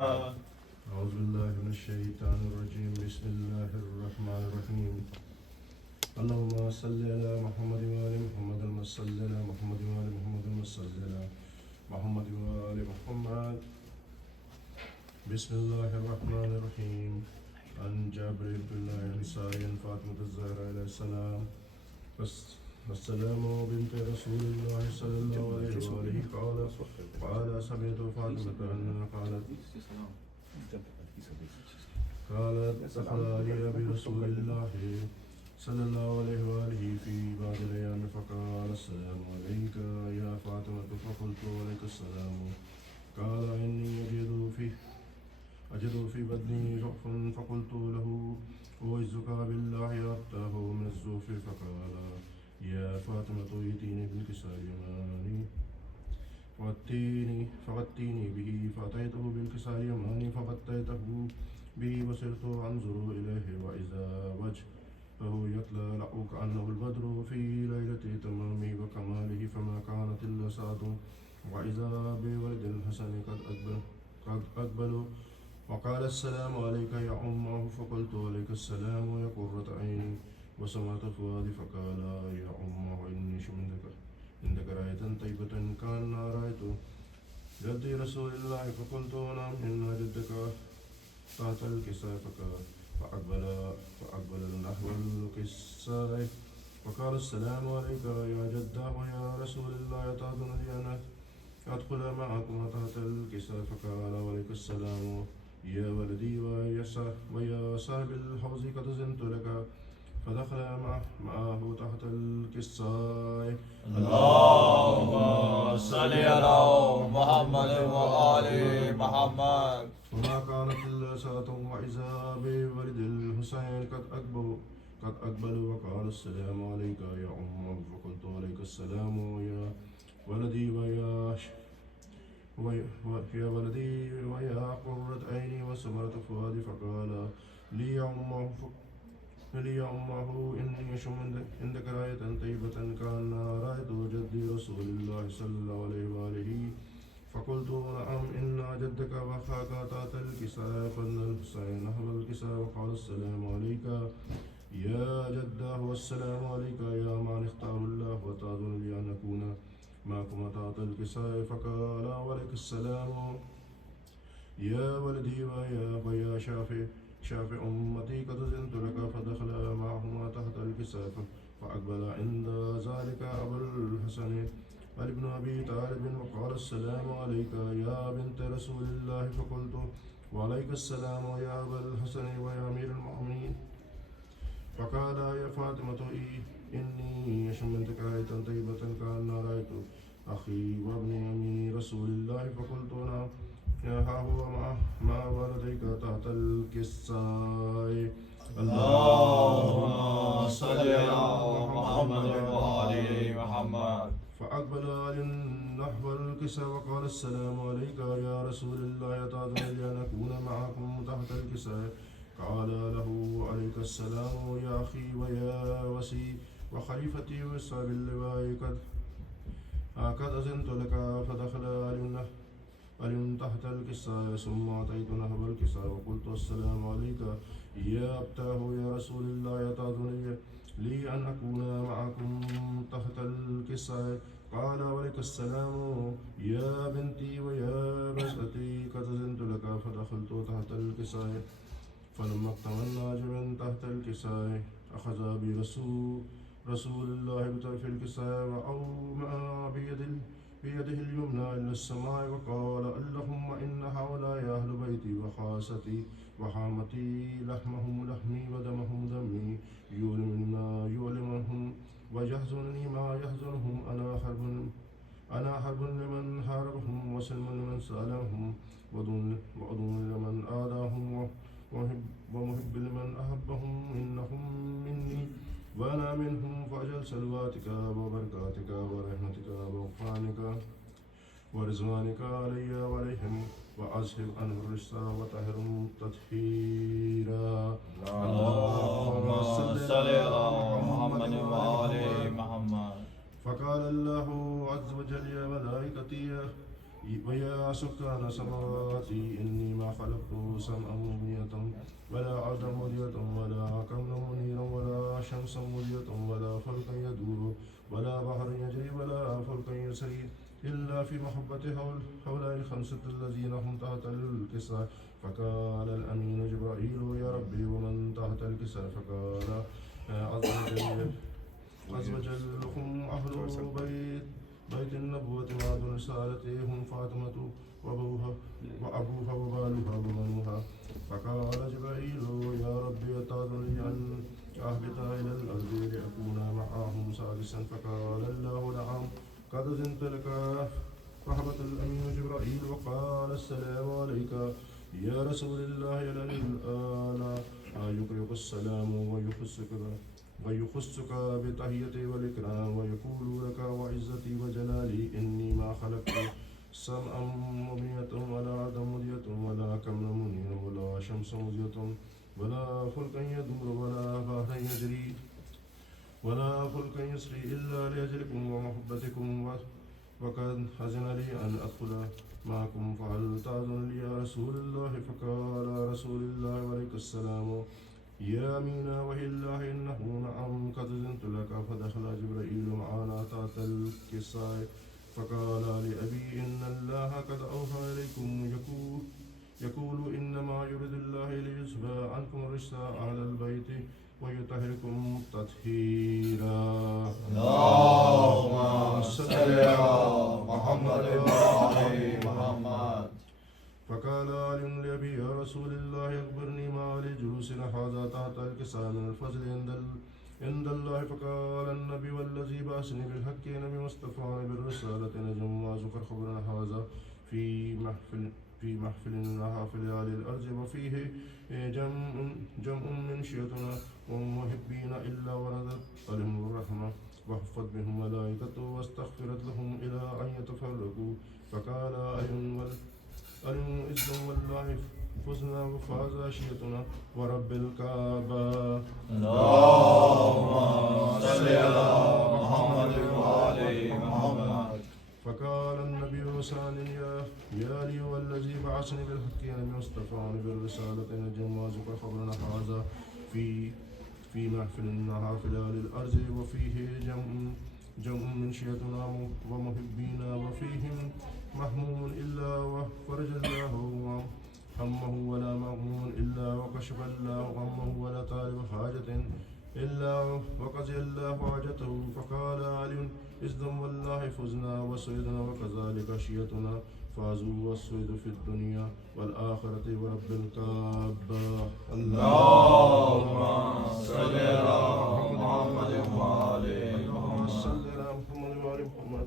أعوذ بالله من الشيطان الرجيم. بسم الله الرحمن الرحيم. اللهم صل على محمد وآل محمد كما صليت على محمد وآل محمد كما صليت على محمد وآل محمد. بسم الله الرحمن الرحيم. عن جابر بن عبد الله الأنصاري عن فاطمة الزهراء عليه السلام والسلام بنت رسول الله صلى الله عليه وآله قال سمعت فاطمة أنها قالت دخل علي برسول الله صلى الله عليه وآله في بعض الأيام فقال السلام عليك يا فاطمة فقلت عليك السلام. قال إني أجد في بدني ضعف فقلت له أعوذك بالله أتاه من الزوف فقال يا فاطمة ائتيني بالكساء اليماني فغطيني به فأتيته بالكساء اليماني فغطيته به وصرت أنظر إليه وإذا وجهه يتلألأ كأنه البدر في ليلة تمامه وكماله فما كانت إلا ساعة وإذا بولد الحسن قد أقبل وقال السلام عليك يا أمه فقلت عليك السلام يا قرة عيني وسمعت فؤادي فقال يا أمه إني عندك راية طيبة كان رأيت جدي رسول الله فقلت نعم إن جدك تحت الكساء فأقبل نحو الكساء وقال السلام عليك يا جداه يا رسول الله أتأذن لي أن أدخل معكم تحت الكساء فقال عليك السلام يا ولدي ويا صاحب الحوض قد أذنت لك فدخل معه تحت الكساء. اللهم صل على محمد وآل محمد. وما كانت إلا ساعة وإذا بولد الحسين قد أقبل وقال السلام عليك يا أمه فقلت عليك السلام يا ولدي ويا قرة عيني وثمرة فؤادي فقال لي يا أمه إني أشم عندك راية طيبة كان رأيت جدي رسول الله صلى الله عليه وآله فقلت نعم إن جدك وأخاك تحت الكساء فإن الحسين نحو الكساء وقال السلام عليك يا جداه والسلام عليك يا من اختار الله وتأذن لي أن أكون معكم تحت الكساء فقال عليك السلام يا ولدي ويا شافع أمتي قد أذنت لك فدخل معهما تحت الكساء فأقبل عند ذلك أبو الحسن علي بن أبي طالب وقال السلام عليك يا بنت رسول الله فقلت وعليك السلام يا أبا الحسن ويا أمير المؤمنين. فقال يا فاطمة إني شممت راية طيبة كأن رأيت أخي وابن أمي رسول الله فقلت نعم ها هو مع والديك تحت الكساء. اللهم صل على محمد وآل محمد. فأقبل علي نحو الكساء وقال السلام عليك يا رسول الله أتأذن لي أن أكون معكم تحت الكساء. قال له عليك السلام يا أخي ويا وسي وخليفتي وصاحب اللواء قد أذنت لك. فدخل علي تحت الكساء ثم أتيت نحو الكساء وقلت السلام عليك يا أبتاه يا رسول الله أتأذن لي أن أكون معكم تحت الكساء. قال عليك السلام يا بنتي ويا بنتي قد أذنت لك. فدخلت تحت الكساء فلما اقتمنا جبن تحت الكساء أخذ برسول الله بطرف الكساء وأومأ بيده اليمنى إلى السماء وقال اللهم إن هؤلاء أهل بيتي وخاصتي وحامتي لحمهم لحمي ودمهم دمي يؤلمني ما يؤلمهم ويحزنني ما يحزنهم. أنا حرب لمن حاربهم وسلم لمن سالمهم وعدو لمن آذاهم ومحب لمن أحبهم. إنهم مني وأنا منهم فأجل سلواتك وبركاتك ورحمتك وغفرانك ورضوانك علي وعليهم وأذهب عنه الرجس وطهرهم تطهيرا. اللهم صل على محمد وآل محمد. فقال الله عز وجل يا ملائكتي ويا سكان سماواتي إني ما خلقت سمعا مبنية ولا أرضا مضية ولا كملا منيرا ولا شمسا مضية ولا فلكا يدور ولا بحر يجري ولا فلكا يسري إلا في محبة هؤلاء الخمسة الذين هم تحت الكساء. فقال الأمين جبرائيل يا ربي ومن تحت الكساء؟ فقال عز وجل هم أهل بيت النبوة بعد رسالته هم فاطمة وأبوها وبالها وبنوها. فقال جبرائيل يا ربي أتأذن لي أن أهبط إلى الأرض لأكون معهم سادسا؟ فقال الله نعم قد أذنت لك. فهبط الأمين جبرائيل وقال السلام عليك يا رسول الله إلى الآن يقرئك السلام ويخصك بتحيتي والإكرام ويقول لك وعزتي وجلالي إني ما خلقت سمعا مبنية ولا أرضا مضية ولا كملا منيرا ولا شمسا مضية ولا فلكا يدور ولا بحرا يجري ولا فلكا يسري إلا لأجلكم ومحبتكم. وقد أذن لي أن أدخل معكم فهل تأذن لي يا رسول الله؟ فقال رسول الله عليك السلام يا أمينا وهي الله إنه نعم قد أذنت لك. فدخل جبرائيل معنا تحت الكساء فقال لأبي إن الله قد أوحى إليكم يقول إنما يريد الله ليذهب عنكم الرجس أهل البيت ويطهركم تطهيرا. اللهم صل على محمد وعلى محمد. فقال علي لأبي يا رسول الله أخبرني ما لي جلوسنا هذا تحت الكساء من الفضل عند الله. فقال النبي والذي بعثني بالحق نبي مصطفى بالرسالة نجم وذكر خبرنا هذا في محفل محافل أهل الأرض وفيه جمع من شيعتنا ومحبين إلا وردت عليهم الرحمة وحفت بهم ملائكته واستغفرت لهم إلى أن يتفرقوا. فقال ألم إذن والله فزنا وفاز شيعتنا ورب الكعبة. اللهم صل على محمد وعلى محمد. فقال النبي ثانيا يا لي والذي بعثني بالحق نبي مصطفى بالرسالة نجم وذكر خبرنا هذا في محفل محافل أهل الأرض وفيه جمع من شيعتنا ومحبينا وفيهم محموم إلا وفرج الله همه ولا مغموم إلا وكشف الله غمه ولا طالب حاجة إلا وقضي الله حاجته. فقال علي إذن والله فزنا وسعدنا وكذلك شيعتنا فازوا والسعد في الدنيا والآخرة ورب الكعبة. اللهم صل على محمد وعلى اللهم صل على محمد وعلى محمد.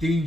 3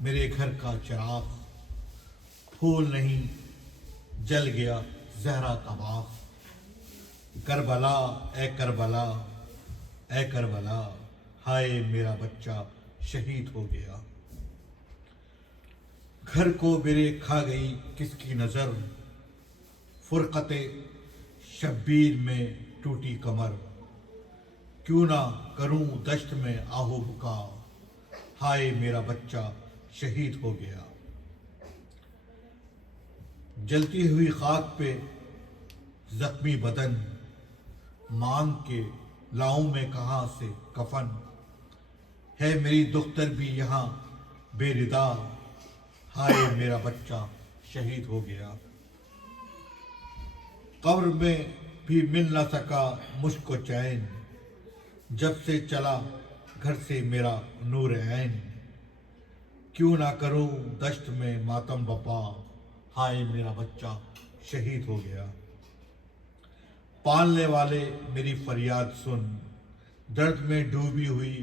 میرے گھر کا چراغ، پھول نہیں جل گیا زہرا کا باغ۔ کربلا اے کربلا اے کربلا، ہائے میرا بچہ شہید ہو گیا۔ گھر کو میرے کھا گئی کس کی نظر، فرقت شبیر میں ٹوٹی کمر۔ کیوں نہ کروں دشت میں آہو بکا، ہائے میرا بچہ شہید ہو گیا۔ جلتی ہوئی خاک پہ زخمی بدن، مانگ کے لاؤں میں کہاں سے کفن۔ ہے میری دختر بھی یہاں بے ردا، ہائے میرا بچہ شہید ہو گیا۔ قبر میں بھی مل نہ سکا مجھ کو چین، جب سے چلا گھر سے میرا نور عین۔ کیوں نہ کروں دشت میں ماتم بپا، ہائے میرا بچہ شہید ہو گیا۔ پالنے والے میری فریاد سن، درد میں ڈوبی ہوئی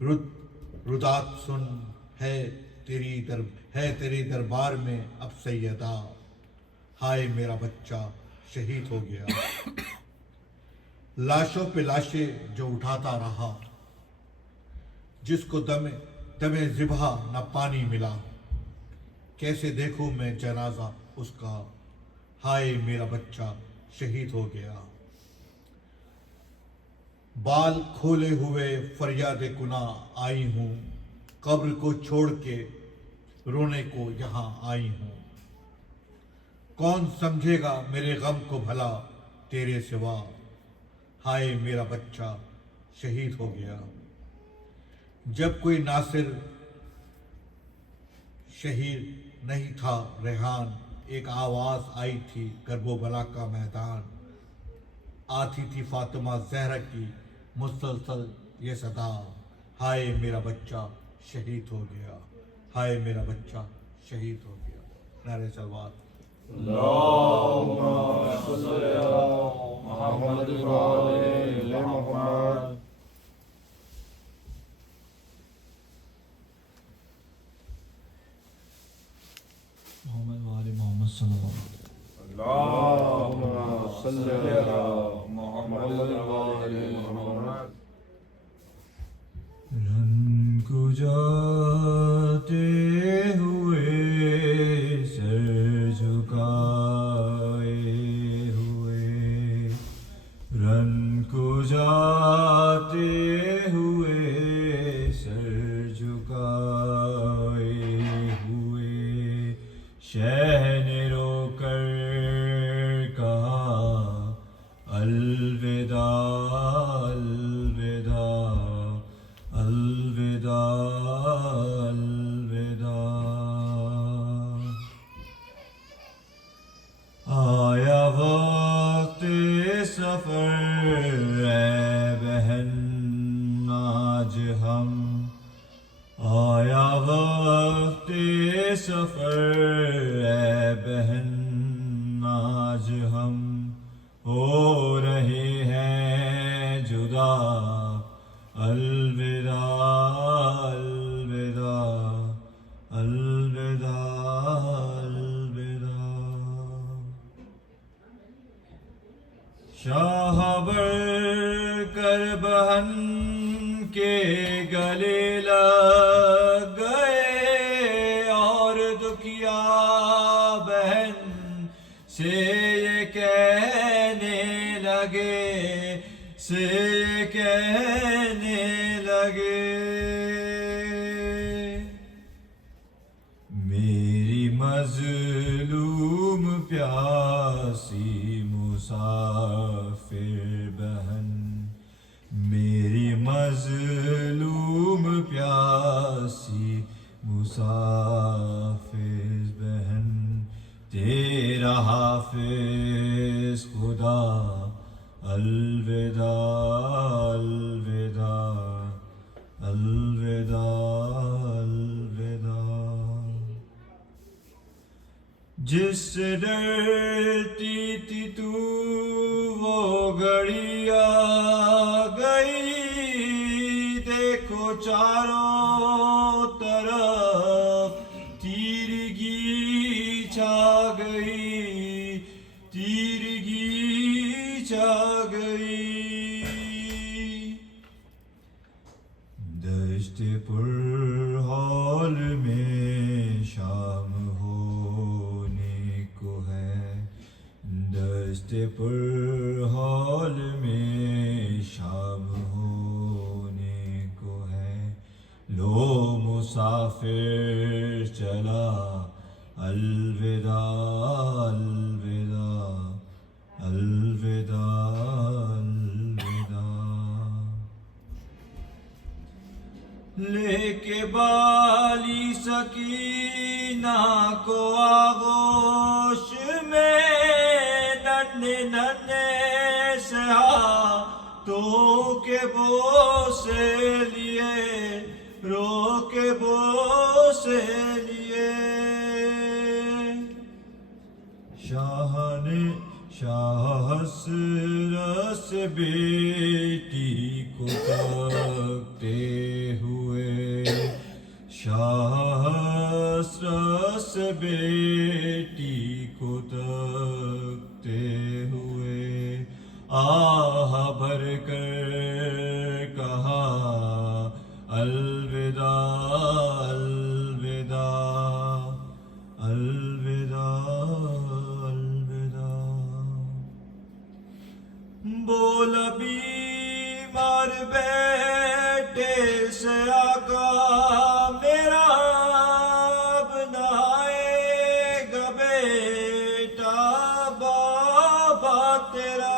رودات سن۔ ہے تیری دربار میں اب سیدہ، ہائے میرا بچہ شہید ہو گیا۔ لاشوں پہ لاشیں جو اٹھاتا رہا، جس کو دم ذبح نہ پانی ملا۔ کیسے دیکھوں میں جنازہ اس کا، ہائے میرا بچہ شہید ہو گیا۔ بال کھولے ہوئے فریاد کناں آئی ہوں، قبر کو چھوڑ کے رونے کو یہاں آئی ہوں۔ کون سمجھے گا میرے غم کو بھلا تیرے سوا، ہائے میرا بچہ شہید ہو گیا۔ جب کوئی ناصر شہید نہیں تھا ریحان، ایک آواز آئی تھی کرب و بلا کا میدان۔ آتی تھی فاطمہ زہرا کی مسلسل یہ صدا، ہائے میرا بچہ شہید ہو گیا، ہائے میرا بچہ شہید ہو گیا۔ نعرہ سلوات۔ اللہم صلی علی محمد وآل محمد۔ محمد وآل محمد صلی اللہ علیہ وسلم۔ اللہم صلی علی محمد وآل محمد۔ رن کو جاتے ہوئے سر جھکائے ہوئے، رن کو جاتے ہوئے سر جھکائے ہوئے، شہ نے رو کر کہا الوداع الوداع الوداع الوداع۔ آیا وقت سفر اے بہن آج ہم، آیا وقت سفر اے بہن آج ہم، ہو رہے ہیں جدا الوداع الوداع الوداع الوداع۔ شاہ بر کر بہن کے گلے لگ گئے، اور دکھیا بہن سے یہ کہنے لگے، سے یہ کہنے لگے، میری مظلوم پیاسی مسافر بہن، میری مظلوم پیاسی مسافر بہن، تیرا حافظ خدا الوداع الوداع الوداع الوداع۔ جس سے ڈرتی تھی تو وہ گھڑی آ گئی، دیکھو چاروں طرف چھا گئی تیرگی چھا گئی دشت پر ہال میں شام ہونے کو ہے دشت پر ہال میں شام ہونے کو ہے لو مسافر چلا الوداع الوداع الوداع الوداع لے کے بالی سکینہ کو آغوش میں ننھے ننھے سے ہاتھوں کے بوسے لیے رو کے بوسے لیے شاہ حسرت سے بیٹی کو تکتے ہوئے شاہ حسرت سے بیٹی کو تکتے ہوئے آہ بھر کر کہا الوداع الوداع الوداع الوداع بولا بیمار بیٹے سے آقا میرا اب نہ آئے گا بیٹا بابا تیرا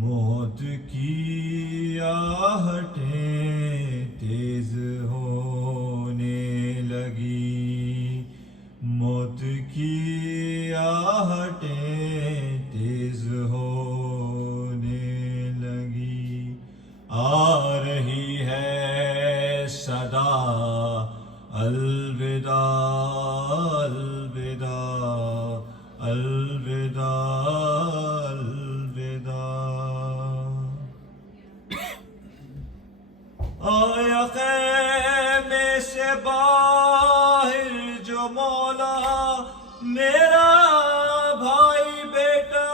موت کی آہٹیں تیز ہونے لگی موت کی آہٹیں تیز ہونے لگی آ رہی ہے صدا الوداع الوداع الوداع الوداع آیا خیمے سے باہر جو مولا میرا بھائی بیٹا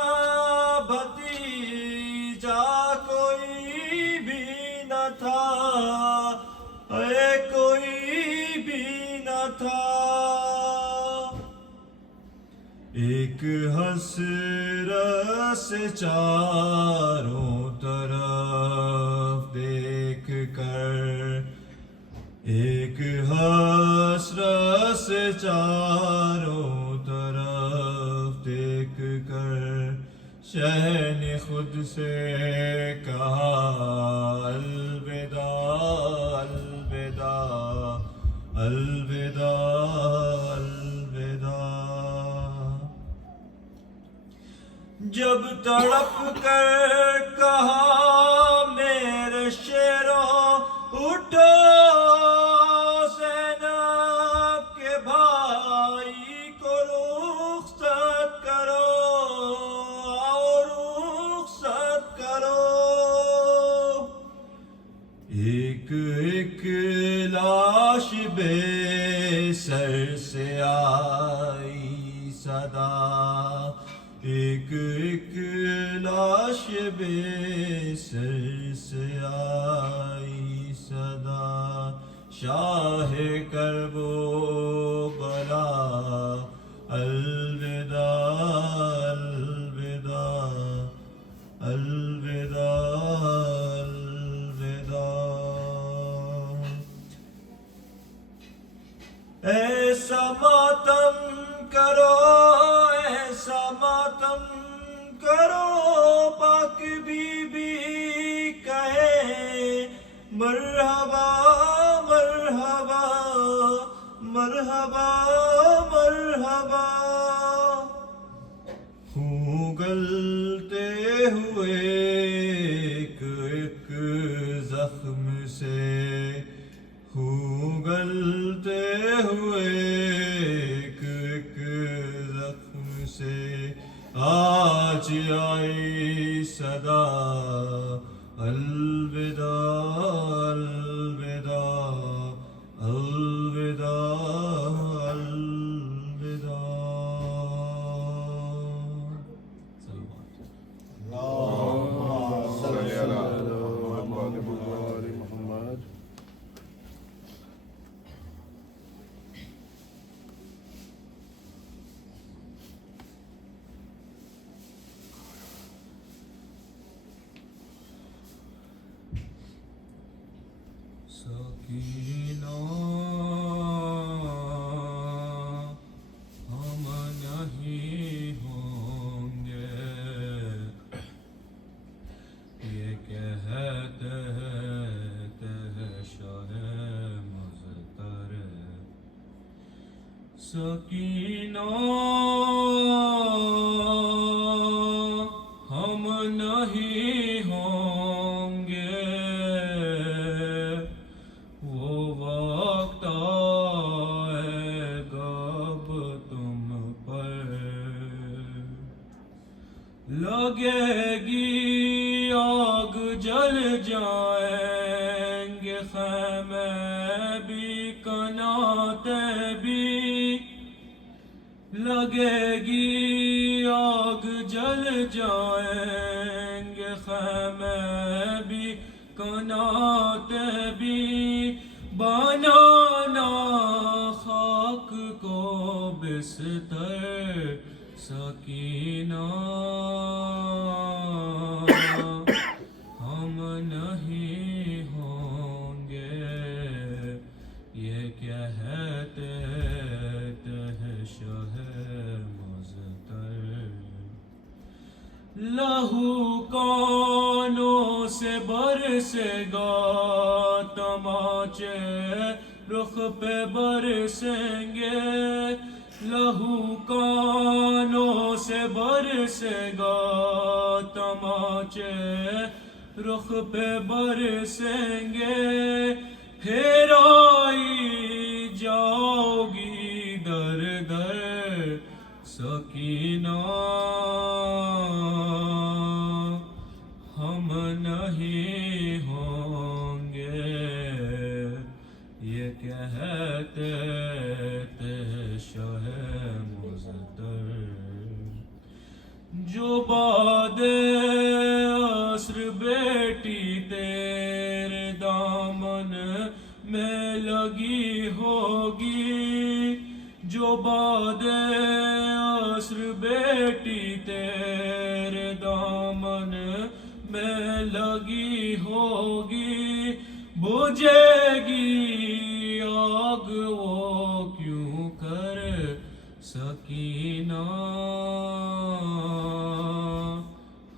بھتیجا کوئی بھی نہ تھا کوئی بھی نہ تھا ایک حسرت سے چاروں طرف دیکھ کر ایک حسرت سے چاروں طرف دیکھ کر شہ نے خود سے کہا الوداع الوداع الوداع الوداع جب تڑپ کر کہا میرے شیروں اٹھو زینب کے بھائی کو رخصت کرو اور رخصت کرو ایک ایک لاش بے سر سے آئی صدا ایک ایک لاش بے سر سے آئی صدا شاہ کرب و بلا الوداع الوداع الوداع الوداع ایسا ماتم کرو ایسا ماتم کرو پاک بی بی کہے مرحبا مرحبا مرحبا مرحبا خون گلتے ہوئے ایک ایک زخم سے خون گلتے ہوئے ایک ایک زخم سے آج آئی صدا الوداع الوداع الوداع سکینہ ہم نہیں ہوں گے، یہ کہتے ہیں شاہ مظہر، سکینہ ہم نہیں ہوں گے، وہ وقت آئے گا اب تم پر، لگے گی آگ جل جائیں گے خیمے بھی کناتے بھی، لگے گی آگ جل جائیں گے خیمے بھی کناتے بھی، بنانا خاک کو بستر، سکینہ ہم نہیں ہوں گے، یہ کہتے ہیں شاہ مظہر، لہو کانوں سے برسے گا تماچے رخ پہ برسیں گے، لہو کانوں سے برسے گا تماچے رخ پہ برسیں گے، پھیرائی جاؤ گی در در، سکینہ ہم نہیں ہوں گے، یہ کہتے ہیں شاہ مظہر، جو باد عصر بیٹی تیرے دامن میں لگی ہوگی، جو باد عصر بیٹی تیرے دامن میں لگی ہوگی، بجھے گی آگ وہ کیوں کر، سکینہ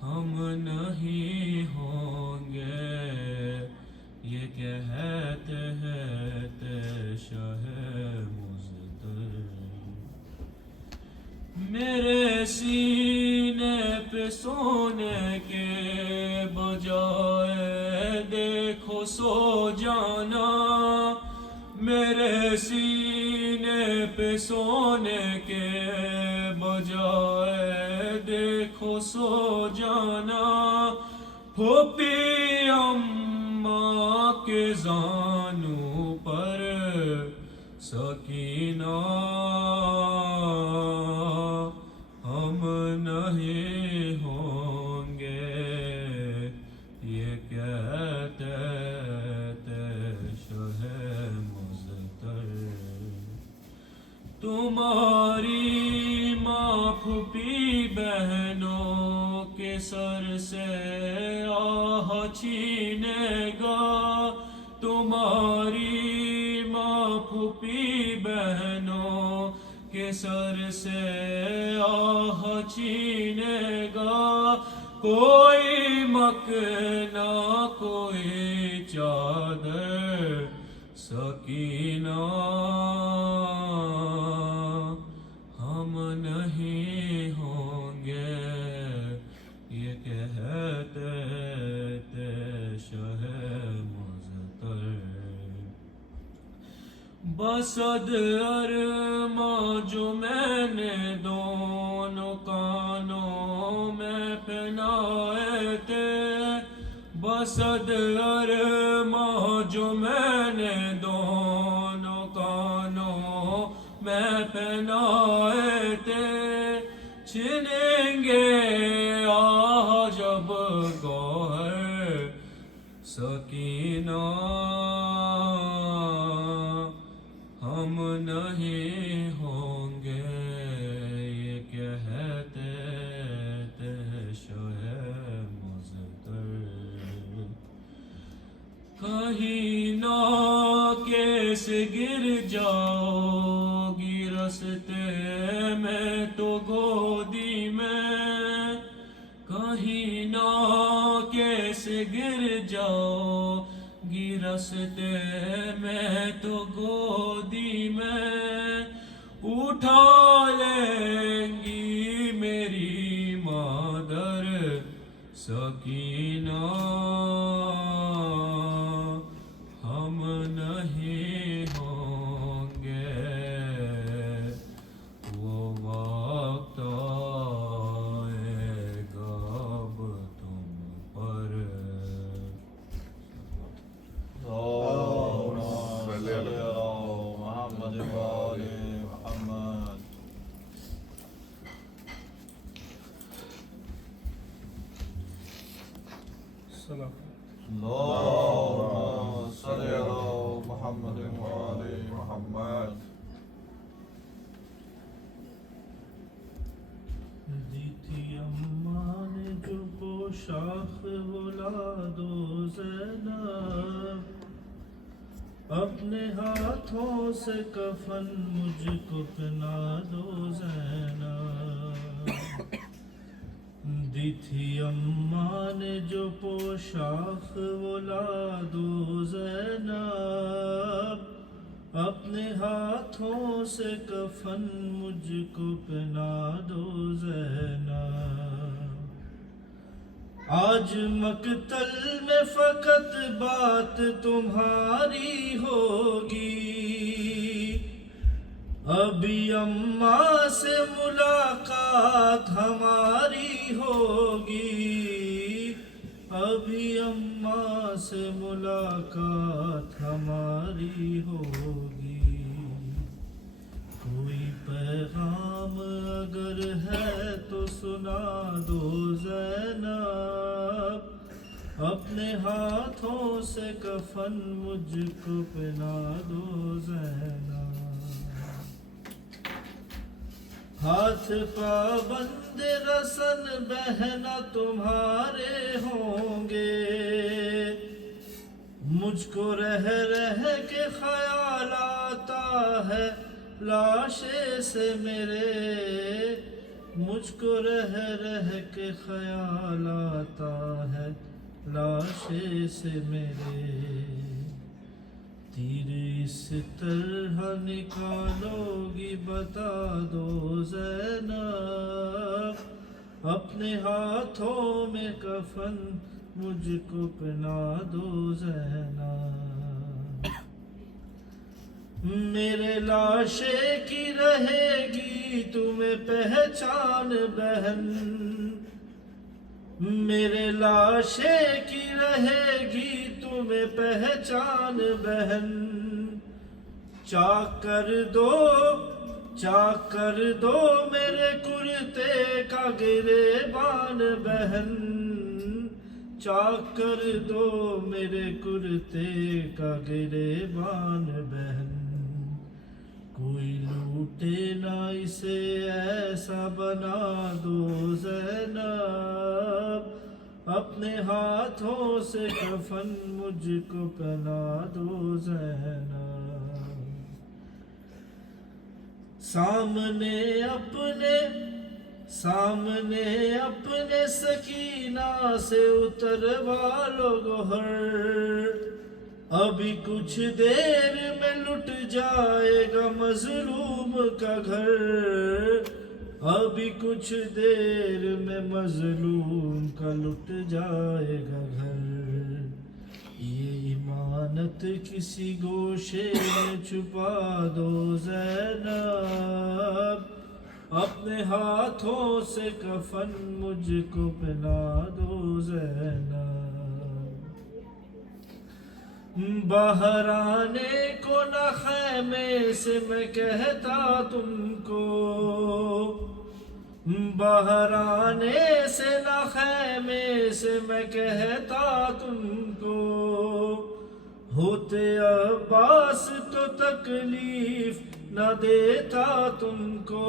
ہم نہیں ہوں گے، یہ کہتے ہیں شاہ مظہر، میرے سینے پہ سونے کے بجائے دیکھو سو جانا، میرے سینے پہ سونے کے بجائے دیکھو سو جانا، پھوپھی اماں کے زانوں پر، سکینہ ہم نہیں ہوں گے، یہ کہتے ہیں شاہ مظہر، تمہاری ماں پھوپھی بہنوں کے سر سے آہ چھینے گا، تمہاری ماں پھوپھی بہنوں کے سر سے آہ چھینے گا، کوئی مکنا کوئی چادر، سکینہ ہم نہیں ہوں گے، یہ کہتے ہیں شاہ مظہر، بسد ارماں جو میں نے دونوں کانوں میں پہنائے تھے، بسد ارماں جو میں نے دونوں کانوں میں پہنائے تھے، چھنیں گے آہ جب گوہر، سکینہ ہم نہیں ہوں گے، یہ کہتے ہیں شاہ مظہر، کہیں نہ جاؤ گی رستے میں تو گودی میں، کہیں نہ کیسے گر جاؤ گی رستے میں تو گودی میں، اٹھا لیں گی میری مادر سکینہ، ہم نہیں ہوں گے وہ وقت آئے گا اب تم پر۔ دی تھی اماں نے جو پوشاک اولاد و زینب، اپنے ہاتھوں سے کفن مجھ کو پہنا دو زینب۔ دی تھی اماں نے جو پوشاک اولاد و زینب، اپنے ہاتھوں سے کفن مجھ کو پہنا دو زینب۔ آج مقتل میں فقط بات تمہاری ہوگی، ابھی اماں سے ملاقات ہماری ہوگی، ابھی اماں سے ملاقات ہماری ہوگی۔ کوئی پیغام اگر ہے تو سنا دو زینب، اپنے ہاتھوں سے کفن مجھ کو پہنا دو زینب۔ ہاتھ پابند رسن بہنا تمہارے ہوں گے، مجھ کو رہ رہ کے خیال آتا ہے لاشے سے میرے، مجھ کو رہ رہ کے خیال آتا ہے لاشے سے میرے۔ تیر اس طرح نکالو گی بتا دو زینب، اپنے ہاتھوں میں کفن مجھ کو پہنا دو زینب۔ میرے لاشے کی رہے گی تمہیں پہچان بہن، میرے لاشے کی رہے گی تمہیں پہچان بہن۔ چاک کر دو میرے کرتے کا گریبان بہن، چاک کر دو میرے کرتے کا گریبان بہن۔ کوئی لوٹے نہ اسے ایسا بنا دو زینب، اپنے ہاتھوں سے کفن مجھ کو پہنا دو زینب۔ سامنے اپنے سکینہ سے اتروا لو گوہر، ابھی کچھ دیر میں لٹ جائے گا مظلوم کا گھر، ابھی کچھ دیر میں مظلوم کا لٹ جائے گا گھر۔ یہ امانت کسی گوشے میں چھپا دو زینب، اپنے ہاتھوں سے کفن مجھ کو پہنا دو زینب۔ باہر آنے کو نہ خیمے سے میں کہتا تم کو، باہر آنے سے نہ خیمے سے میں کہتا تم کو، ہوتے عباس تو تکلیف نہ دیتا تم کو،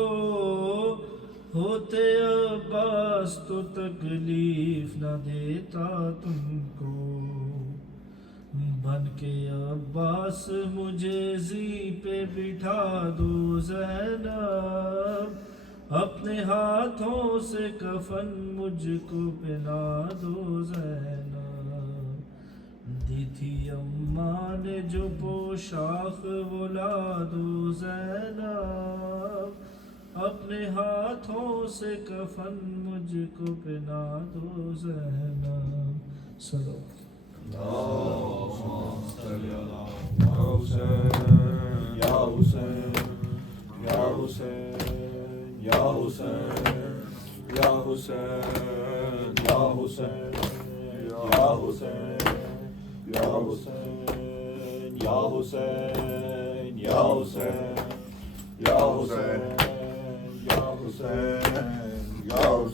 ہوتے عباس تو تکلیف نہ دیتا تم کو۔ بن کے عباس مجھے زی پہ بٹھا دو زینب، اپنے ہاتھوں سے کفن مجھ کو پہنا دو زینب، دی تھی اماں نے جو پوشاک وہ لا دو زینب، اپنے ہاتھوں سے کفن مجھ کو پہنا دو زینب۔ سلو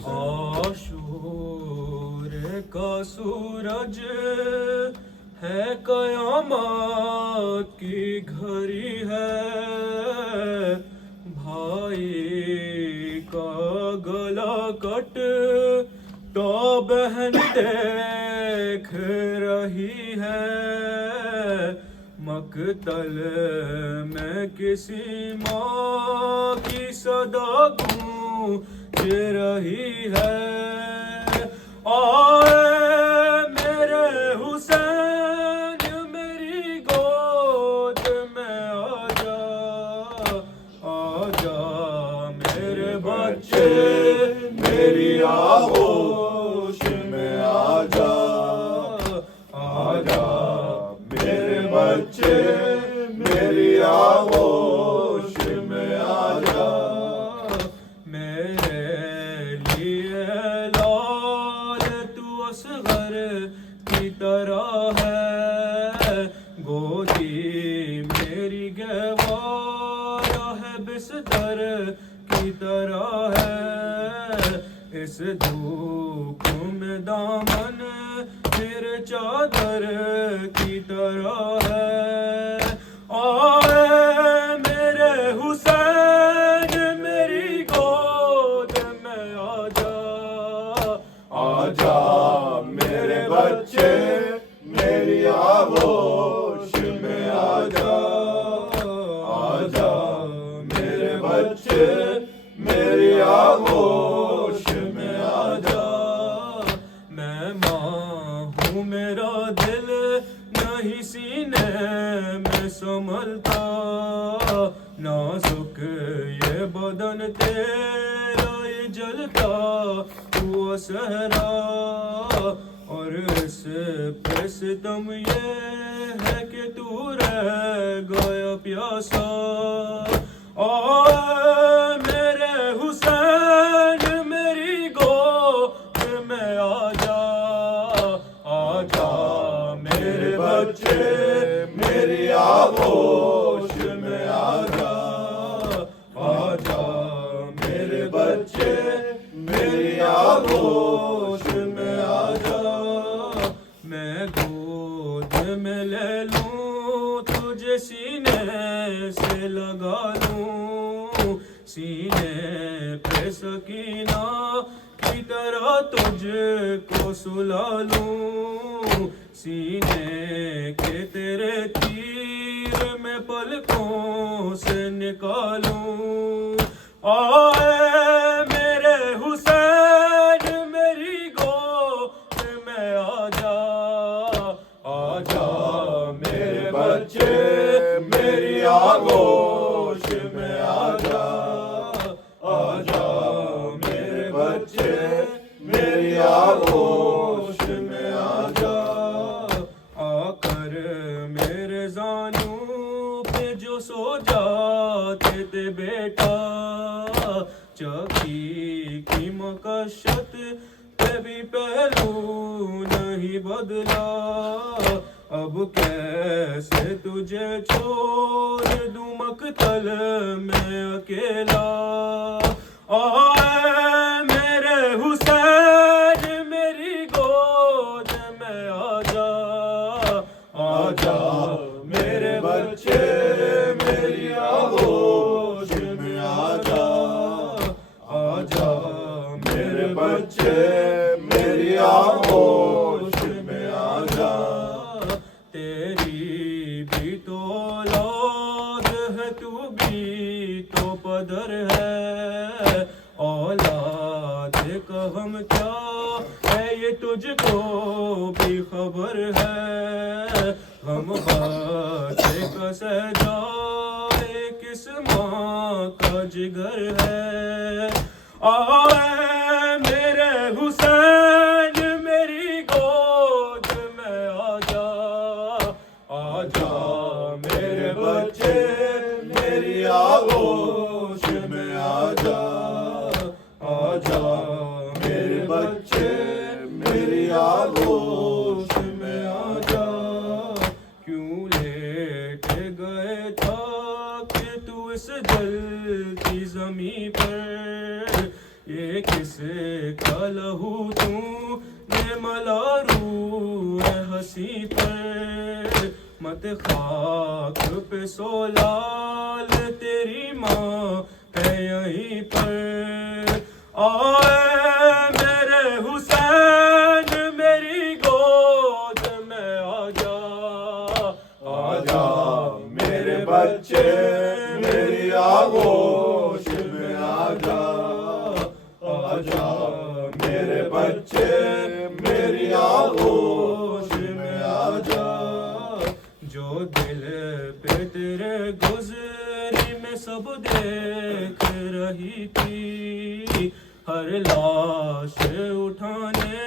عاشور کا سورج ہے، قیامت کی گھڑی ہے، بھائی کا گلا کٹ تو بہن دیکھ رہی ہے، مقتل میں کسی ماں کی صدا گونج رہی ہے، آئے میرے حسین میری گود میں آجا میرے بچے میری آغوش میں آجا میرے بچے میری آغوش میں آجا، میرے لیے لال تو اصغر کی طرح ہے، گودی میری گہوارہ ہے بستر کی طرح ہے، اس دھوپ میں دامن میرے چادر کی طرح ہے، آئے میرے حسین میری گود میں آجا میرے بچے میری آغوش میں آجا میرے بچے میری آغوش میں آجا، میں ماں ہوں میرا دل نہیں سینے میں سنبھلتا، نازک یہ بدن تیرا یہ جلتا ہوا صحرا، اور اس پہ ستم یہ ہے کہ تو رہ گیا پیاسا، آئے میرے حسین میری گود میں آجا میرے بچے میری آغوش میں آجا میرے بچے میری آغوش میں آجا، میں گود میں لے لوں تجھے سینے سے لگا لوں، سینے پہ سکینہ کی طرح تجھ کو سلا لوں، سینے کے تیرے تیر میں پلکوں سے نکالوں، آئے میرے حسین میری گود میں آجا میرے بچے میری آغوش میں آجا میرے بچے میری آغوش میں آجا، آ کر میرے زانوں پہ جو سو جاتے تھے بیٹا، چکی کی مقشت پہ بھی پہلو نہیں بدلا، اب کیسے تجھے چھوڑ دوں مقتل میں اکیلا، آئے میرے حسین میری گود میں آجا میرے بچے میری آغوش میں آجا میرے بچے میری آغوش میں آجا، تیری تو بھی تو پدر ہے، اولاد کا غم کیا ہے یہ تجھ کو بھی خبر ہے، غم بچے کا سجائے کس ماں کا جگر ہے، آئے میرے حسین میری گود میں آجا، آجا میرے بچے میری آغوش میں آجا، آجا میرے بچے میری آغوش میں آجا، کیوں لیٹ گئے تھا کہ تو اس جلتی زمین پر، یہ کس کا لہو تو نے ملا روح ہنسی پر، مت خاک پہ سو لال تیری ماں ہے یہیں پر، آئے میرے حسین میری گود میں آجا، آجا میرے بچے میری آغوش میں آجا، آجا میرے بچے میری آغوش میں آجا، جو دل پہ تیرے گزری میں سب دیکھ رہی تھی، ہر لاش اٹھانے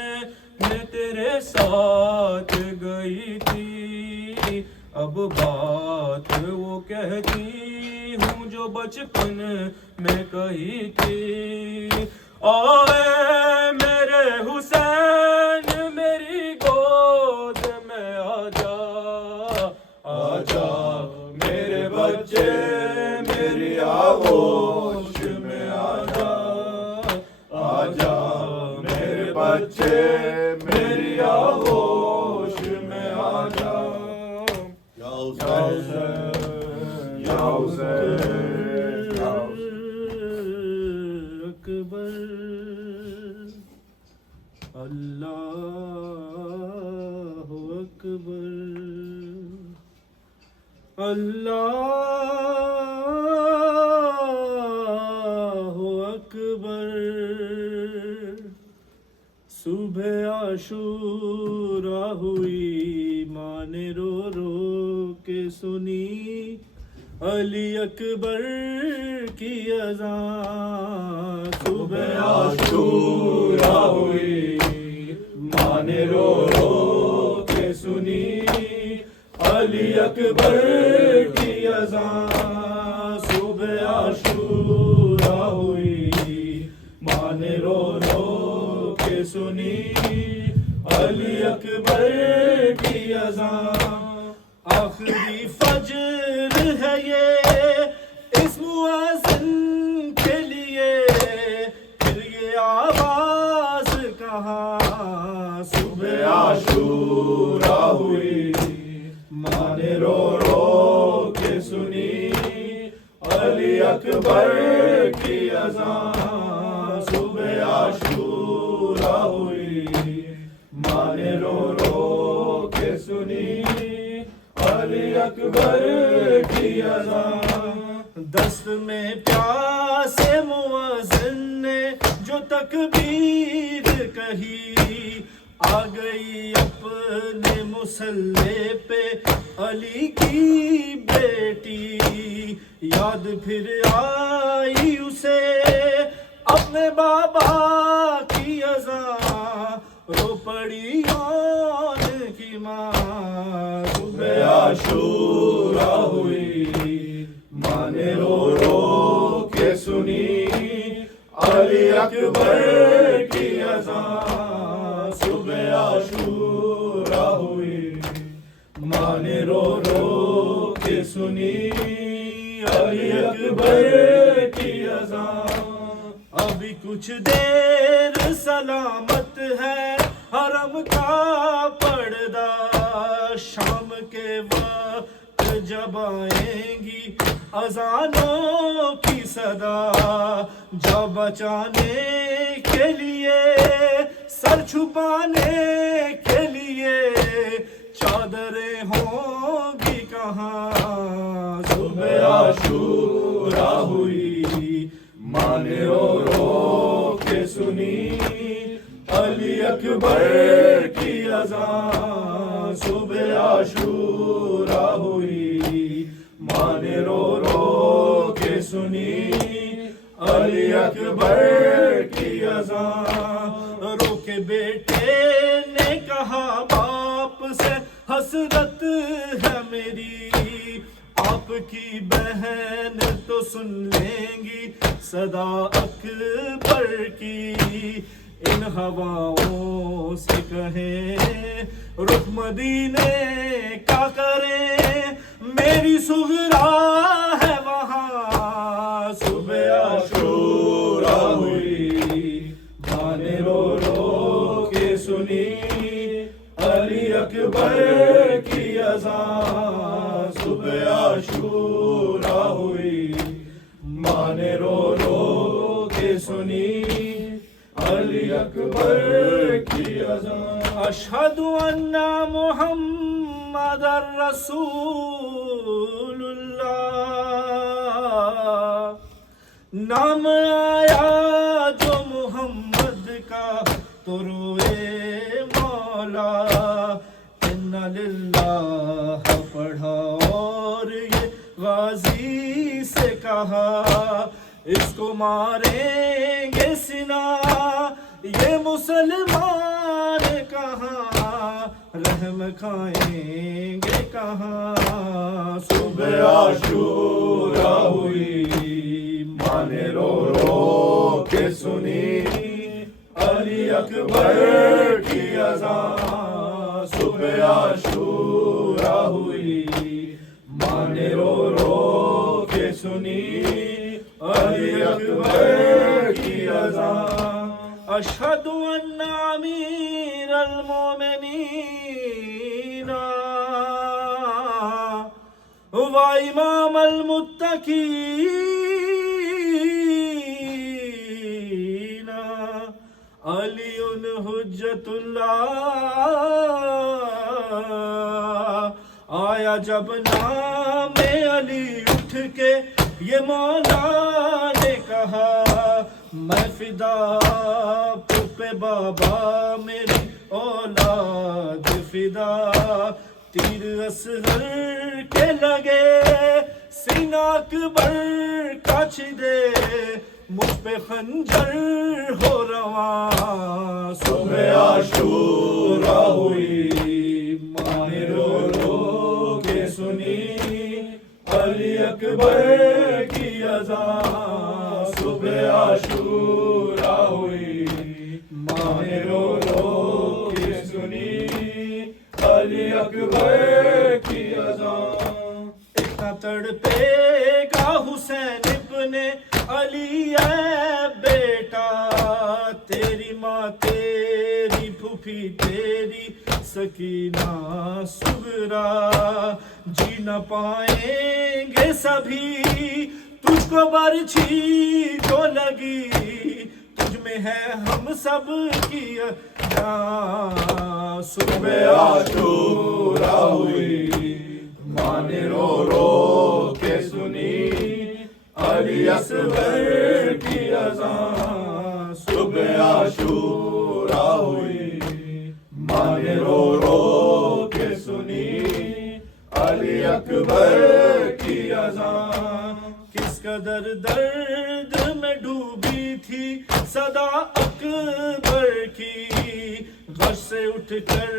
میں تیرے ساتھ گئی تھی، اب بات وہ کہتی ہوں جو بچپن میں کہی تھی، آئے میرے حسین میری گود میں آجا، آجا میرے بچے میری آغوش میں آجا، آجا میرے بچے میری آغوش میں آجا، یا حسین یا حسین یا اکبر اللہ اکبر اللہ اکبر، صبح عاشورا ہوئی ماں نے رو رو کے سنی علی اکبر کی اذان، صبح عاشورا ہوئی ماں نے رو رو کے سنی علی اکبر کی اذان، صبح عاشورا ہوئی ماں نے رو رو کے سنی علی اکبر کی اذان، آخری فجر ہے یہ اس مؤذن کے لیے، پھر یہ آواز کہاں، صبح عاشورا ہوئی ماں نے رو رو کے سنی علی اکبر کی اذان، صبح عاشورا ہوئی ماں نے رو رو کے سنی علی اکبر کی اذان، دست میں پیاسے مؤذن نے جو تکبیر کہی، آ گئی اپنے مصلے پہ علی کی بیٹی، یاد پھر آئی اسے اپنے بابا کی اذان، رو پڑی آن کی ماں، صبح عاشورا ہوئی ماں نے رو رو کے سنی علی اکبر کی اذان، صبح عاشورا ہوئی ماں نے رو رو کے سنی علی اکبر کی اذان، ابھی کچھ دیر سلامت ہے حرم کا پردہ، شام کے وقت جب آئیں گی اذانوں کی صدا، جا بچانے کے لیے سر چھپانے کے لیے چادریں ہوں گی کہاں صبح عاشورا ہوئی ماں نے رو رو کے سنی علی اکبر کی اذان صبح عاشورا ہوئی ماں نے رو رو کے سنی علی اکبر کی اذان رو کے بیٹے نے کہا باپ سے حسرت ہے میری آپ کی بہن تو سن لیں گی صدا اکبر کی ان ہواؤں سے کہیں رخ مدینے کا کریں میری صغرا ہے وہاں صبح عاشورا ہوئی ماں نے رو رو کے سنی علی اکبر کی اذان صبح عاشورا ہوئی ماں نے رو رو کے سنی علی اکبر کی اذان اشہد ان محمد رسول اللہ نام آیا جو محمد کا تو روئے مولا ان للہ پڑھا اور یہ غازی سے کہا اس کو ماریں گے سنا یہ مسلمان کہاں رحم کھائیں گے کہاں صبح عاشورا ہوئی ماں نے رو رو کے سنی علی اکبر کی اذان صبح عاشورا ہوئی ماں نے رو رو کے سنی علی اکبر کی اذان اشہد ان امیر المومنین و امام المتقین علی حجت اللہ آیا جب نام علی اٹھ کے یہ مولا نے کہا میں فدا پہ بابا میری اولاد فدا تیر اصغر کے لگے سینہ اکبر کا چھدے مجھ پہ خنجر ہو رواں صبح عاشورا ہوئی ماں نے رو رو کے سنی علی اکبر کی اذان صبح عاشورا ہوئی ماں نے رو رو کے سنی علی اکبر کی اذان اتنا تڑپے گا حسین ابن علی اے بیٹا تیری ماں تیری پھوپھی تیری سکینہ صغرا جی نہ پائیں گے سبھی تجھ کو برچھی جو لگی تجھ میں ہے ہم سب کی جان صبح عاشورا ہوئی ماں نے رو رو کے سنی علی اصغر کی اذان صبح عاشورا ہوئی ماں نے رو رو کے سنی علی اکبر کی اذان کس قدر درد میں ڈوبی تھی صدا اکبر کی غش سے اٹھ کر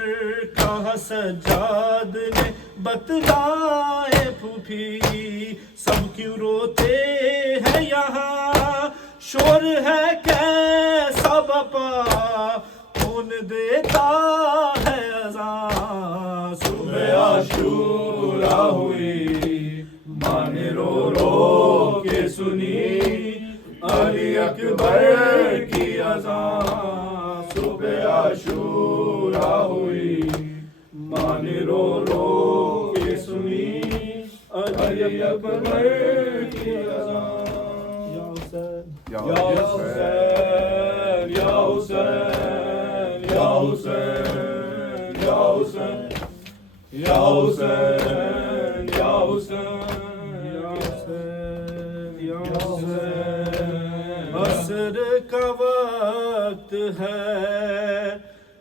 کہا سجاد نے بتلائے پھوپھی سب کیوں روتے ہیں یہاں شور ہے کیسا بپا کون دیتا ہے اذان صبح عاشورا ہوئی ماں نے رو رو کے سنی علی اکبر کی اذان صبح عاشورا ہوئی ماں نے رو رو کے سنی علی اکبر کی اذان یا حسین یا حسین یا حسین یا حسین یا حسین عصر کا وقت ہے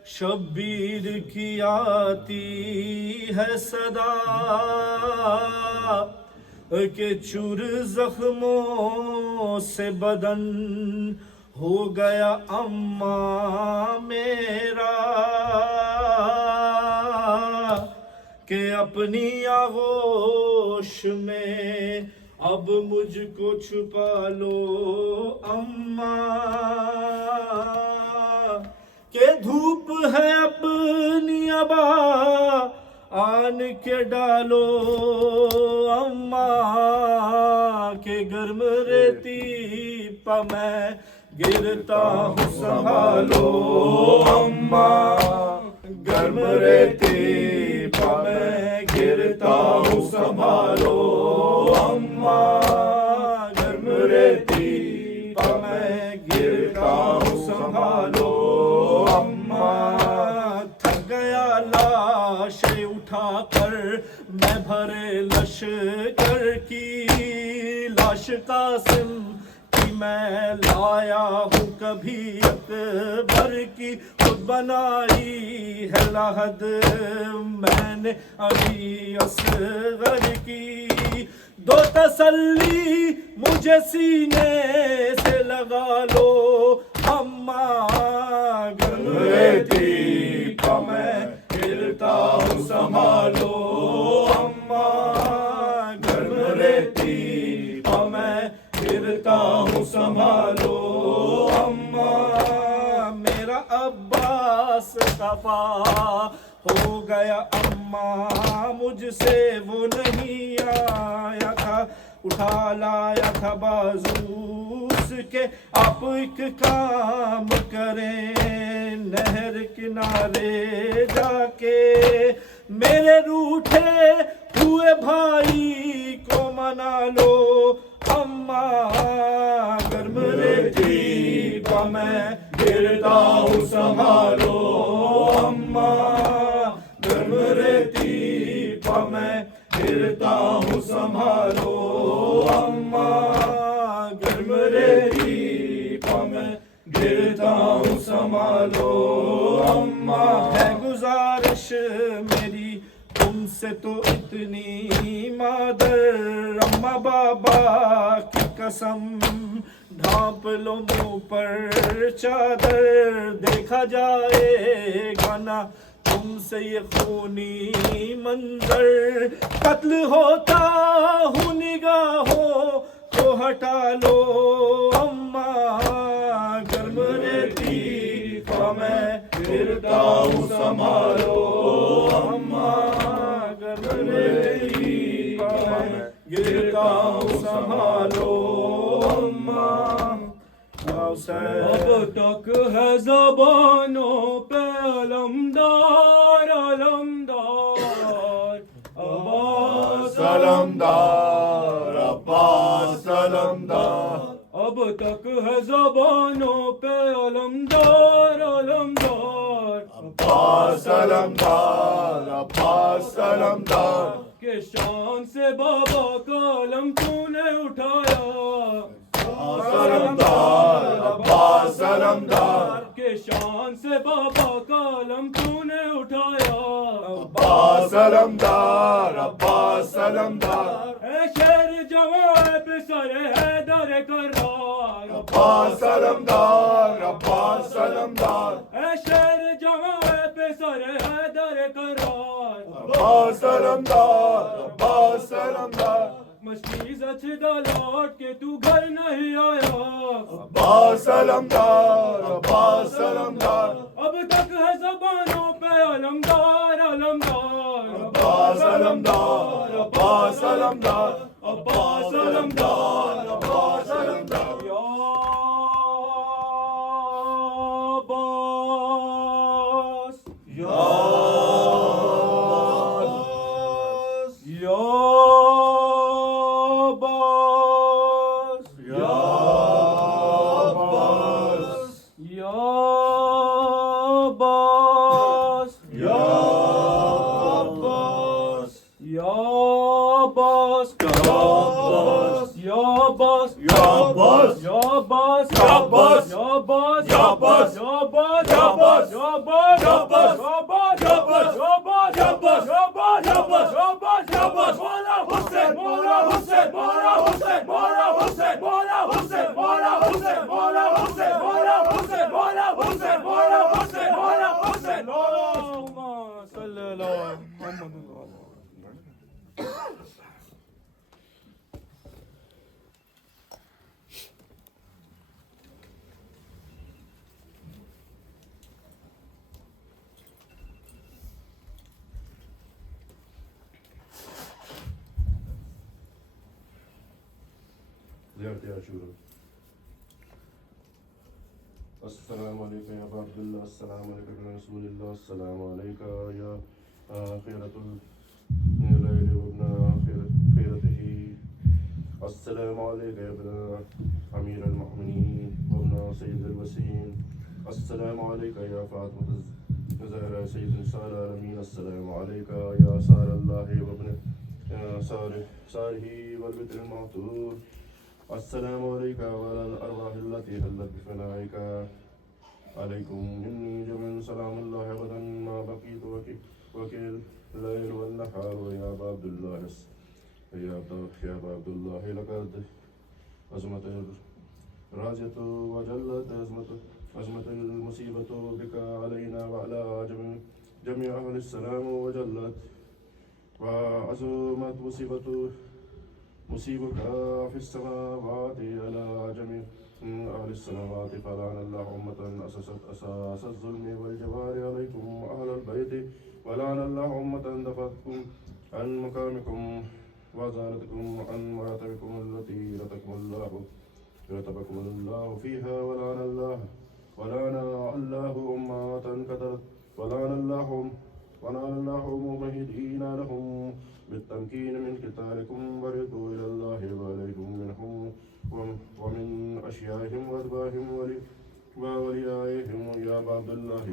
شبیر کی آتی ہے صدا کہ چور زخموں سے بدن ہو گیا اماں میرا کہ اپنی آغوش میں اب مجھ کو چھپا لو اماں کہ دھوپ ہے اپنی ابا آن کے ڈالو اماں کہ گرم ریتی پا میں گرتا ہوں سنبھالو اماں گرم ریتی پا میں گرتا ہوں سنبھالو اماں گرم ریتی پا میں گرتا ہوں سنبھالو اماں تھک گیا لاشیں اٹھا کر میں بھرے لشکر کی لاش قاسم کی میں لایا ہوں کبھی اکبر کی خود بنائی ہے لحد میں نے علی اصغر کی دو تسلی مجھے سینے سے لگا لو اماں گرم ریتی پا میں گرتا ہوں سنبھالو اماں گرم ریتی پا میں گرتا ہوں سنبھالو اماں میرا عباس خفا ہو گیا اماں مجھ سے وہ نہیں آیا تھا اٹھا لایا تھا بازو اس کے آپ ایک کام کریں نہر کنارے جا کے میرے روٹھے ہوئے بھائی کو منا لو اماں گرم ریتی پا میں گرتا ہوں سنبھالو اماں گرم ریتی پا میں گرتا ہوں سنبھالو اماں گرم ریتی پا میں گرتا ہوں سنبھالو اماں ہے گزارش میری تم سے تو اتنی مادر اماں بابا کی قسم ڈھانپ لو منہ پر چادر دیکھا جائے گا نا تم سے یہ خونی منظر قتل ہوتا ہوں نگاہوں کو ہٹا لو اماں گرم ریتی پا میں گرتا ہوں سنبھالو اماں گرم ریتی پا میں گرتا ہوں سنبھالو اماں اب تک ہے زبانوں پہ علمدار علمدار عباس علمدار عباس علمدار اب تک ہے زبانوں پہ علمدار علمدار عباس علمدار عباس علمدار کہ شان سے بابا کا علم تو نے اٹھایا علمدار عباس علمدار کہ شان سے بابا کا علم تو نے اٹھایا عباس علمدار عباس علمدار اے شیر جوان بسر حیدر کرار عباس علمدار عباس علمدار اے شیر جوان بسر حیدر کرار عباس علمدار عباس علمدار مشکی زچدہ لوٹ کے تو گھر نہیں آیا عباس علمدار عباس علمدار اب تک ہے زبانوں پہ علمدار علمدار عباس علمدار عباس علمدار عباس علمدار عباس علمدار یا عباس یا یا عباس boss, your boss, your boss, your boss, your boss, your boss, your boss, your boss, your boss, your boss, your boss, your boss, your boss, your boss, your boss, your boss, your boss, your boss. Mola Hussein, Mola Hussein, Mola Hussein, Mola Hussein, Mola Hussein, Mola Hussein, Mola Hussein, Mola Mola Hussein, Hussein, Mola Hussein, Mola Hussein, Mola Hussein. اللهم صل على محمد وعلى زيارة عاشوراء. السلام عليك يا أبا عبد الله، السلام عليك يا رسول الله، السلام عليك يا خيرة الليل وابن خيرته، السلام عليك يا ابن أمير المؤمنين وابن سيد الوسيم، السلام عليك يا فاطمة الزهراء سيد نساء العالمين، السلام عليك يا سار الله وابن ساره والبتر المعطور، السلام عليك وعلى الأرواح التي هلت بفنائك، عليكم مني جميعا سلام الله أبدا ما بقيت وكيل الليل والنهار. ويا أبا عبد الله يا أبا عبد الله لقد أزمت الرازية وجلت أزمت المصيبة بك علينا وعلى جميع أهل السلام، وجلت وعزمت مصيبك في السماوات على جميع أهل السماوات، فلعن الله أمة أسست أساس الظلم والجوار عليكم أهل البيت، ولعن الله أمة دفعتكم عن مقامكم وزارتكم عن مراتبكم التي رتبكم الله فيها، ولعن الله أمة كثرت، ولعن الله ممهدين لهم بالتمكين من قتالكم، ورضوا إلى الله وعليكم منهم ومن أشيائهم وأتباعهم ووليائهم. يا أبا عبد الله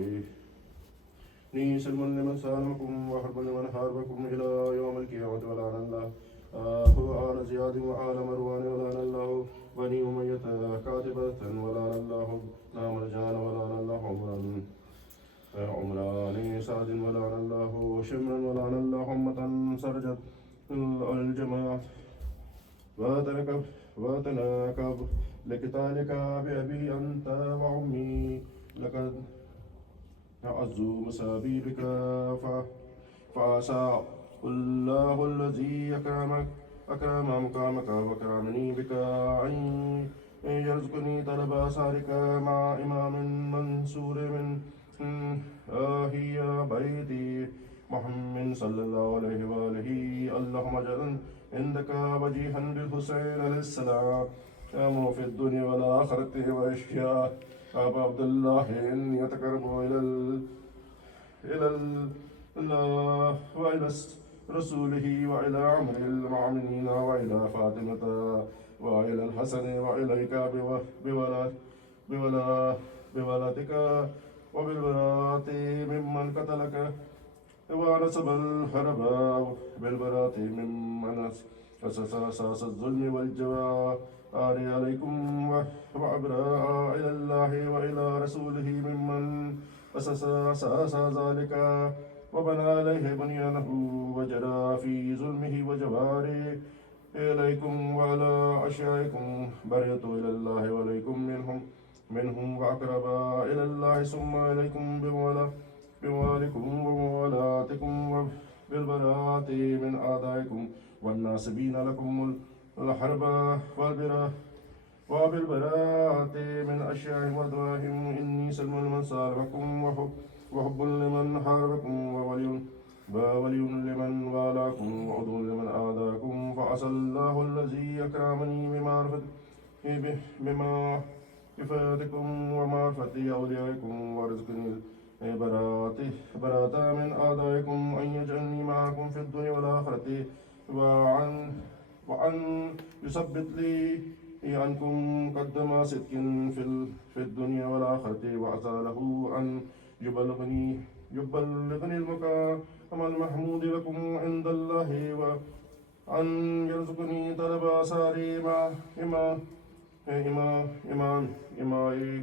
سلم لمن سالمكم وحرب لمن حاربكم إلى يوم القيامة، ولعن الله آل زياد وآل مروان، ولعن الله بني أمية كاتبة، ولعن الله نامرجان، ولعن الله عمران سعد، ولعن الله شمرا، ولعن الله أمة سرجت الجماعة وتناكب لقتالك بأبي أنت وأمي، لقد أعزوا مسابيبك فعسى الله الذي أكرم مقامك وأكرمني بك أن يرزقني طلب أسارك مع إمام منصور من هي بيتي محمد صلى الله عليه وآله. اللهم اجعل عندك وجيها بالحسين عليه السلام في الدنيا والآخرة وأشياء. أبا عبد الله إني أتقرب إلى الله وإلى رسوله وإلى عمر المؤمنين وإلى فاطمة وإلى الحسن وإليك بولادك وبالبراءة ممن قتلك ونسب الحرب، بالبراءة ممن أسس أساس الظلم والجوار عليكم، وأبراء إلى الله وإلى رسوله ممن أسس أساس ذلك وبنى عليه بنيانه وجرى في ظلمه وجواره إليكم وعلى أشيائكم، بريت إلى الله وإليكم منهم وأقربا إلى الله، ثم إليكم بموالكم وموالاتكم وبالبراءة من أعدائكم والناسبين لكم الحرب وبالبراءة من أشيائهم وأدواهم. إني سلم لمن سالمكم وحب لمن حاربكم وولي لمن والاكم وعدو لمن آذاكم، فعسى الله الذي أكرمني بمعرفتكم ومعرفة أوليائكم ورزقني براءة من أعدائكم، أن يجعلني معكم في الدنيا والآخرة، وأن يثبت لي عنكم قدم صدق في الدنيا والآخرة، وعسى له أن يبلغني المقام المحمود لكم عند الله أن يرزقني طلب آثار إماء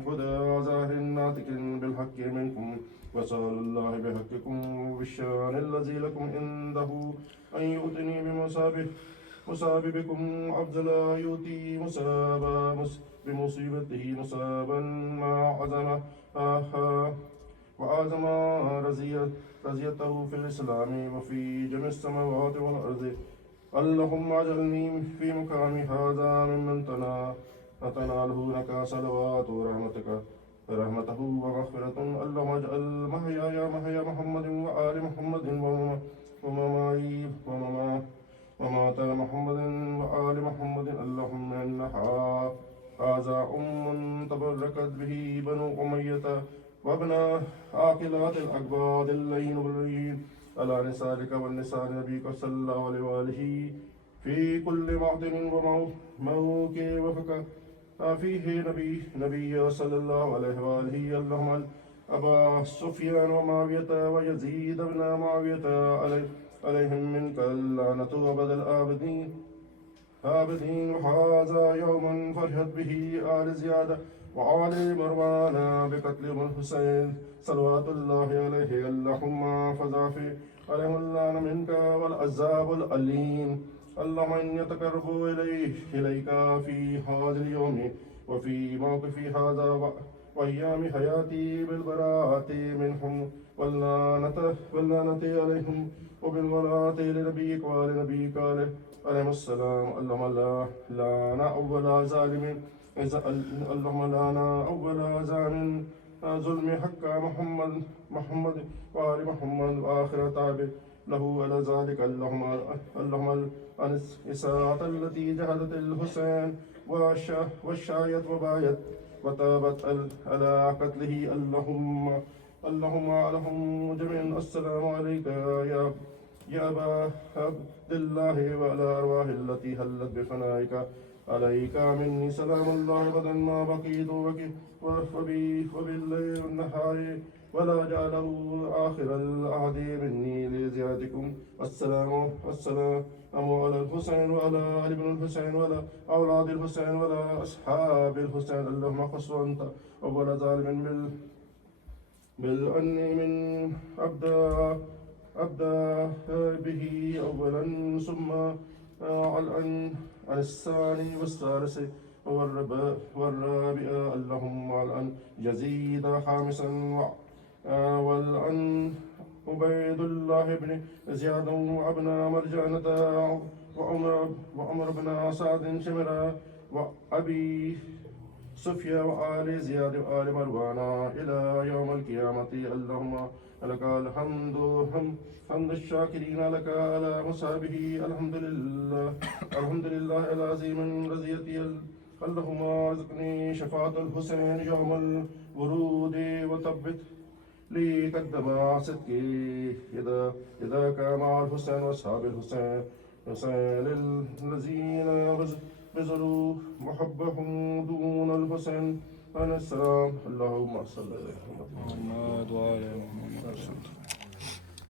هدى وزاهر ناطق بالحق منكم وسأل الله بحقكم وبالشان الذي لكم عنده أن يؤتني بمصابكم أفضل يؤتي بمصيبته مصابا ما عزم وأعظم رزيته في الإسلام وفي جميع السماوات والأرض. اللهم اجعلني في مقامي هذا ممن تناله لك صلوات رحمته ومغفرة. اللهم اجعل محيا محمد وآل محمد وممات محمد وآل محمد. اللهم إنها هذا تبركت به بنو أمية وابن عاقلات الأكباد اللين باللين على نسائك والنساء نبيك صلى الله عليه وآله في كل معدن وموكي وفك فيه نبي صلى الله عليه وآله. اللهم أبا سفيان ومعاوية ويزيد بن معاوية عليهم منك اللعنة أبد الآبدين. وهذا يوم فرحت به آل زيادة وآل مروان بقتلهم الحسين صلوات الله عليه. اللهم فضافي عليهم اللعن منك والعذاب الأليم. اللهم إني أتقرب إليك في هذا اليوم وفي موقفي هذا وأيام حياتي بالبراءة منهم واللعنة عليهم وبالولاة لنبيك وآل نبيك عليهم السلام. اللهم لا لعن أول ظالم اللهم لعن أول ظالم ظلم حق محمد وآل محمد وآخر تابع له على ذلك. اللهم الإساءة التي جهدت الحسين والشايت وبايت وتابت على قتله. اللهم عليهم جميعا السلام عليك يا أبا عبد الله وعلى أرواح التي هلت بفنائك. عليك مني سلام الله بدن ما بقيت وبالليل والنهار ولا جعله آخر العهد مني لزيارتكم. السلام على الحسين وعلى علي بن الحسين وعلى أولاد الحسين وعلى أصحاب الحسين. اللهم خص أنت أول ظالم بالأن من أبدأ به أولا ثم عن الثاني والثالث والرابع. اللهم عن يزيد خامسا والعن عبيد الله بن زياد وابن مرجانة وعمر بن سعد شمرا وأبي صفيا وآل زياد وآل مروان إلى يوم القيامة. اللهم لك الحمد حمد الشاكرين لك على مصابه. الحمد لله العظيم رضيتي. اللهم ارزقني شفاعة الحسين يوم الورود وثبت لي قدم صدقي إذا كان مع الحسين وأصحاب الحسين الذين بذلوا محبهم دون الحسين عليه السلام. اللهم صل على محمد محمد وعلى